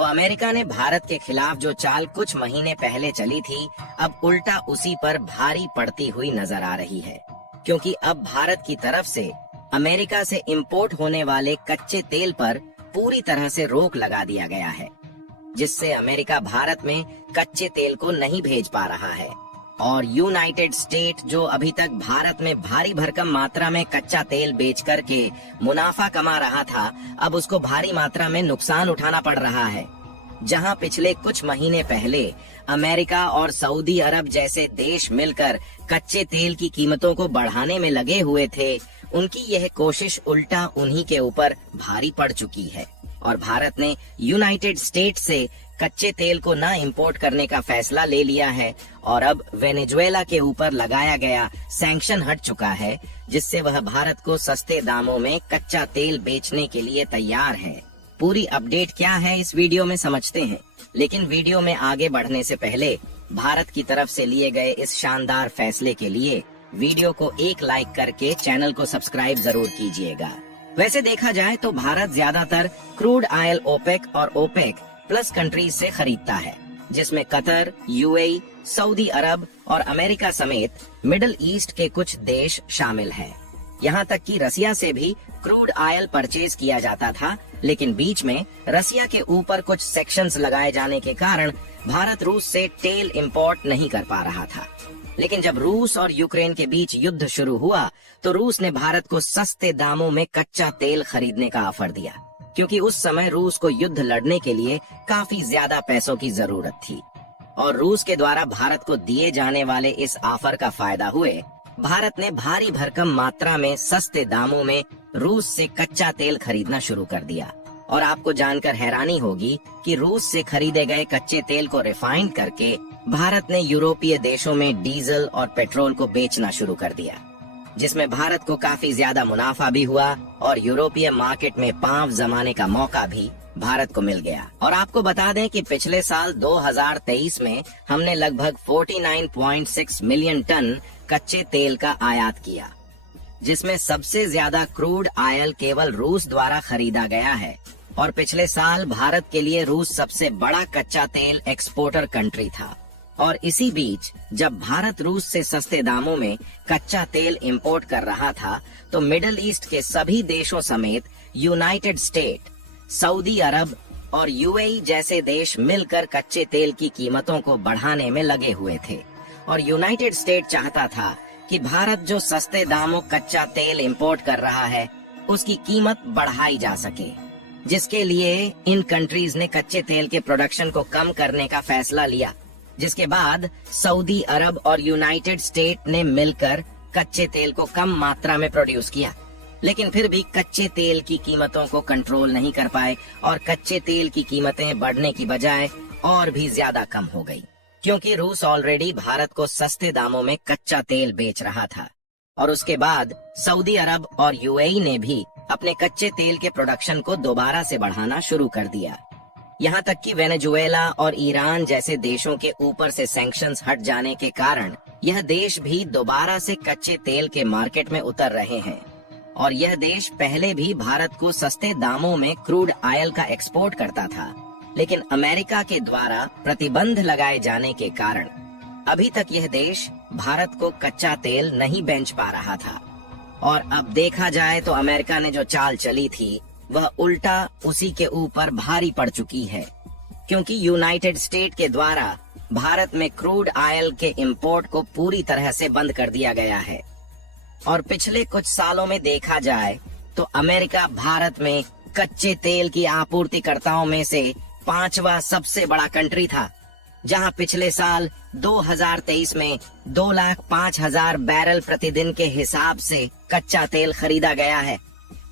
तो अमेरिका ने भारत के खिलाफ जो चाल कुछ महीने पहले चली थी, अब उल्टा उसी पर भारी पड़ती हुई नजर आ रही है, क्योंकि अब भारत की तरफ से अमेरिका से इंपोर्ट होने वाले कच्चे तेल पर पूरी तरह से रोक लगा दिया गया है, जिससे अमेरिका भारत में कच्चे तेल को नहीं भेज पा रहा है। और यूनाइटेड स्टेट जो अभी तक भारत में भारी भरकम मात्रा में कच्चा तेल बेच करके मुनाफा कमा रहा था, अब उसको भारी मात्रा में नुकसान उठाना पड़ रहा है। जहां पिछले कुछ महीने पहले अमेरिका और सऊदी अरब जैसे देश मिलकर कच्चे तेल की कीमतों को बढ़ाने में लगे हुए थे, उनकी यह कोशिश उल्टा उन्हीं के ऊपर भारी पड़ चुकी है और भारत ने यूनाइटेड स्टेट से कच्चे तेल को न इंपोर्ट करने का फैसला ले लिया है और अब वेनेजुएला के ऊपर लगाया गया सैंक्शन हट चुका है, जिससे वह भारत को सस्ते दामों में कच्चा तेल बेचने के लिए तैयार है। पूरी अपडेट क्या है इस वीडियो में समझते हैं, लेकिन वीडियो में आगे बढ़ने से पहले भारत की तरफ से लिए गए इस शानदार फैसले के लिए वीडियो को एक लाइक करके चैनल को सब्सक्राइब जरूर कीजिएगा। वैसे देखा जाए तो भारत ज्यादातर क्रूड ऑयल ओपेक और ओपेक प्लस कंट्रीज से खरीदता है, जिसमें कतर, यूएई, सऊदी अरब और अमेरिका समेत मिडिल ईस्ट के कुछ देश शामिल हैं। यहाँ तक कि रसिया से भी क्रूड ऑयल परचेज किया जाता था, लेकिन बीच में रसिया के ऊपर कुछ सेक्शंस लगाए जाने के कारण भारत रूस से तेल इंपोर्ट नहीं कर पा रहा था। लेकिन जब रूस और यूक्रेन के बीच युद्ध शुरू हुआ तो रूस ने भारत को सस्ते दामों में कच्चा तेल खरीदने का ऑफर दिया, क्योंकि उस समय रूस को युद्ध लड़ने के लिए काफी ज्यादा पैसों की जरूरत थी और रूस के द्वारा भारत को दिए जाने वाले इस ऑफर का फायदा हुए भारत ने भारी भरकम मात्रा में सस्ते दामों में रूस से कच्चा तेल खरीदना शुरू कर दिया। और आपको जानकर हैरानी होगी कि रूस से खरीदे गए कच्चे तेल को रिफाइन करके भारत ने यूरोपीय देशों में डीजल और पेट्रोल को बेचना शुरू कर दिया, जिसमें भारत को काफी ज्यादा मुनाफा भी हुआ और यूरोपीय मार्केट में पांव जमाने का मौका भी भारत को मिल गया। और आपको बता दें कि पिछले साल 2023 में हमने लगभग 49.6 मिलियन टन कच्चे तेल का आयात किया, जिसमें सबसे ज्यादा क्रूड ऑयल केवल रूस द्वारा खरीदा गया है। और पिछले साल भारत के लिए रूस सबसे बड़ा कच्चा तेल एक्सपोर्टर कंट्री था। और इसी बीच जब भारत रूस से सस्ते दामों में कच्चा तेल इंपोर्ट कर रहा था, तो मिडिल ईस्ट के सभी देशों समेत यूनाइटेड स्टेट, सऊदी अरब और यूएई जैसे देश मिलकर कच्चे तेल की कीमतों को बढ़ाने में लगे हुए थे। और यूनाइटेड स्टेट चाहता था कि भारत जो सस्ते दामों कच्चा तेल इंपोर्ट कर रहा है, उसकी कीमत बढ़ाई जा सके, जिसके लिए इन कंट्रीज ने कच्चे तेल के प्रोडक्शन को कम करने का फैसला लिया, जिसके बाद सऊदी अरब और यूनाइटेड स्टेट ने मिलकर कच्चे तेल को कम मात्रा में प्रोड्यूस किया। लेकिन फिर भी कच्चे तेल की कीमतों को कंट्रोल नहीं कर पाए और कच्चे तेल की कीमतें बढ़ने की बजाय और भी ज्यादा कम हो गई, क्योंकि रूस ऑलरेडी भारत को सस्ते दामों में कच्चा तेल बेच रहा था। और उसके बाद सऊदी अरब और यूएई ने भी अपने कच्चे तेल के प्रोडक्शन को दोबारा से बढ़ाना शुरू कर दिया। यहाँ तक कि वेनेजुएला और ईरान जैसे देशों के ऊपर से सैंक्शंस हट जाने के कारण यह देश भी दोबारा से कच्चे तेल के मार्केट में उतर रहे हैं। और यह देश पहले भी भारत को सस्ते दामों में क्रूड ऑयल का एक्सपोर्ट करता था, लेकिन अमेरिका के द्वारा प्रतिबंध लगाए जाने के कारण अभी तक यह देश भारत को कच्चा तेल नहीं बेच पा रहा था। और अब देखा जाए तो अमेरिका ने जो चाल चली थी वह उल्टा उसी के ऊपर भारी पड़ चुकी है, क्योंकि यूनाइटेड स्टेट के द्वारा भारत में क्रूड ऑयल के इंपोर्ट को पूरी तरह से बंद कर दिया गया है। और पिछले कुछ सालों में देखा जाए तो अमेरिका भारत में कच्चे तेल की आपूर्तिकर्ताओं में से 5वां सबसे बड़ा कंट्री था, जहां पिछले साल 2023 में 2,05,000 बैरल प्रतिदिन के हिसाब से कच्चा तेल खरीदा गया है।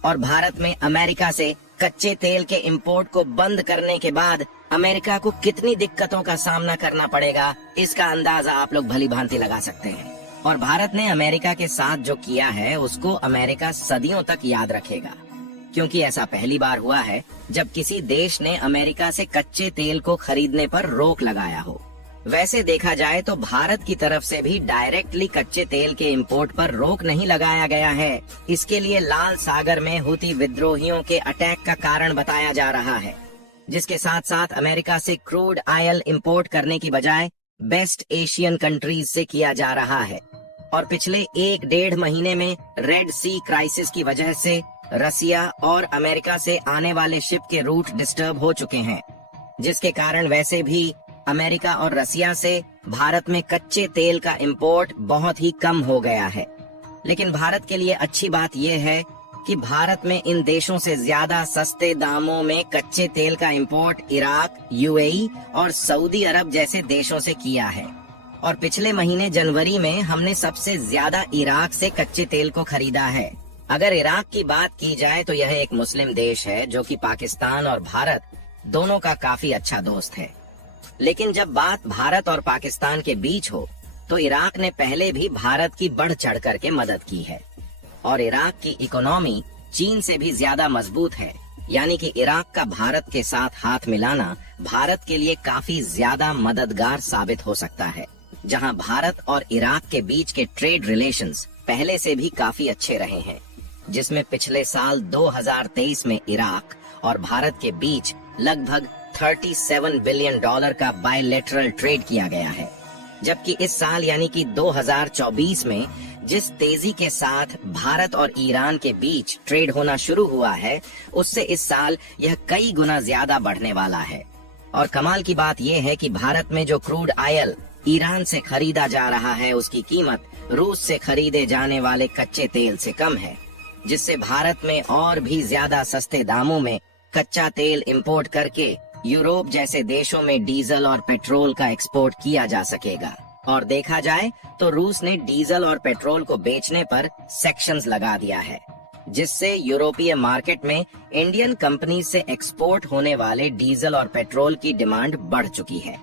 और भारत में अमेरिका से कच्चे तेल के इंपोर्ट को बंद करने के बाद अमेरिका को कितनी दिक्कतों का सामना करना पड़ेगा, इसका अंदाजा आप लोग भली भांति लगा सकते हैं। और भारत ने अमेरिका के साथ जो किया है उसको अमेरिका सदियों तक याद रखेगा, क्योंकि ऐसा पहली बार हुआ है जब किसी देश ने अमेरिका से कच्चे तेल को खरीदने पर रोक लगाया हो। वैसे देखा जाए तो भारत की तरफ से भी डायरेक्टली कच्चे तेल के इंपोर्ट पर रोक नहीं लगाया गया है। इसके लिए लाल सागर में हुती विद्रोहियों के अटैक का कारण बताया जा रहा है। जिसके साथ साथ अमेरिका से क्रूड ऑयल इंपोर्ट करने की बजाय बेस्ट एशियन कंट्रीज से किया जा रहा है। और पिछले 1-1.5 महीने में रेड सी क्राइसिस की वजह से रसिया और अमेरिका से आने वाले शिप के रूट डिस्टर्ब हो चुके हैं, जिसके कारण वैसे भी अमेरिका और रसिया से भारत में कच्चे तेल का इंपोर्ट बहुत ही कम हो गया है। लेकिन भारत के लिए अच्छी बात यह है कि भारत में इन देशों से ज्यादा सस्ते दामों में कच्चे तेल का इंपोर्ट इराक, यूएई और सऊदी अरब जैसे देशों से किया है। और पिछले महीने जनवरी में हमने सबसे ज्यादा इराक से कच्चे तेल को खरीदा है। अगर इराक की बात की जाए तो यह एक मुस्लिम देश है जो कि पाकिस्तान और भारत दोनों का काफी अच्छा दोस्त है। लेकिन जब बात भारत और पाकिस्तान के बीच हो तो इराक ने पहले भी भारत की बढ़ चढ़ करके मदद की है। और इराक की इकोनॉमी चीन से भी ज्यादा मजबूत है, यानी कि इराक का भारत के साथ हाथ मिलाना भारत के लिए काफी ज्यादा मददगार साबित हो सकता है। जहां भारत और इराक के बीच के ट्रेड रिलेशंस पहले से भी काफी अच्छे रहे हैं, जिसमें पिछले साल 2023 में इराक और भारत के बीच लगभग $37 बिलियन का बायलैटरल ट्रेड किया गया है। जबकि इस साल यानी कि 2024 में जिस तेजी के साथ भारत और ईरान के बीच ट्रेड होना शुरू हुआ है, उससे इस साल यह कई गुना ज्यादा बढ़ने वाला है। और कमाल की बात यह है कि भारत में जो क्रूड ऑयल ईरान से खरीदा जा रहा है, उसकी कीमत रूस से खरीदे जाने वाले कच्चे तेल से कम है, जिससे भारत में और भी ज्यादा सस्ते दामों में कच्चा तेल इंपोर्ट करके यूरोप जैसे देशों में डीजल और पेट्रोल का एक्सपोर्ट किया जा सकेगा। और देखा जाए तो रूस ने डीजल और पेट्रोल को बेचने पर सेक्शंस लगा दिया है, जिससे यूरोपीय मार्केट में इंडियन कंपनी से एक्सपोर्ट होने वाले डीजल और पेट्रोल की डिमांड बढ़ चुकी है।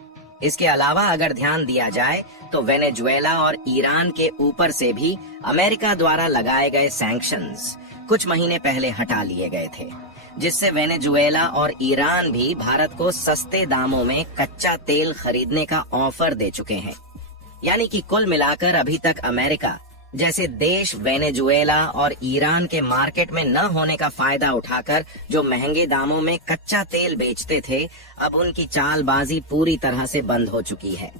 इसके अलावा अगर ध्यान दिया जाए तो वेनेजुएला और ईरान के ऊपर से भी अमेरिका द्वारा लगाए गए सैंक्शंस कुछ महीने पहले हटा लिए गए थे, जिससे वेनेजुएला और ईरान भी भारत को सस्ते दामों में कच्चा तेल खरीदने का ऑफर दे चुके हैं। यानी कि कुल मिलाकर अभी तक अमेरिका जैसे देश वेनेजुएला और ईरान के मार्केट में न होने का फायदा उठाकर जो महंगे दामों में कच्चा तेल बेचते थे, अब उनकी चालबाजी पूरी तरह से बंद हो चुकी है।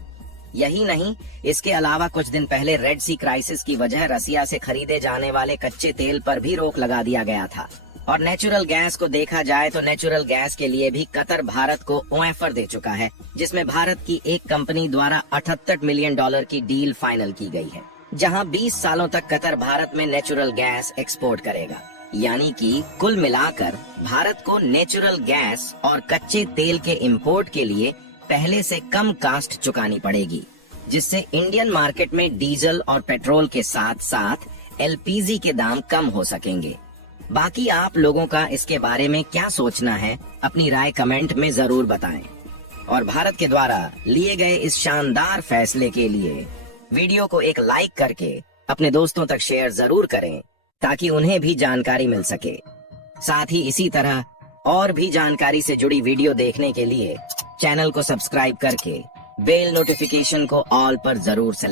यही नहीं, इसके अलावा कुछ दिन पहले रेड सी क्राइसिस की वजह रसिया से खरीदे जाने वाले कच्चे तेल पर भी रोक लगा दिया गया था। और नेचुरल गैस को देखा जाए तो नेचुरल गैस के लिए भी कतर भारत को ऑफर दे चुका है, जिसमें भारत की एक कंपनी द्वारा $78 मिलियन की डील फाइनल की गई है, जहां 20 सालों तक कतर भारत में नेचुरल गैस एक्सपोर्ट करेगा। यानी कि कुल मिलाकर भारत को नेचुरल गैस और कच्चे तेल के इंपोर्ट के लिए पहले से कम कास्ट चुकानी पड़ेगी, जिससे इंडियन मार्केट में डीजल और पेट्रोल के साथ साथ एलपीजी के दाम कम हो सकेंगे। बाकी आप लोगों का इसके बारे में क्या सोचना है, अपनी राय कमेंट में जरूर बताएं। और भारत के द्वारा लिए गए इस शानदार फैसले के लिए वीडियो को एक लाइक करके अपने दोस्तों तक शेयर जरूर करें, ताकि उन्हें भी जानकारी मिल सके। साथ ही इसी तरह और भी जानकारी से जुड़ी वीडियो देखने के लिए चैनल को सब्सक्राइब करके बेल नोटिफिकेशन को ऑल पर जरूर सेलेक्ट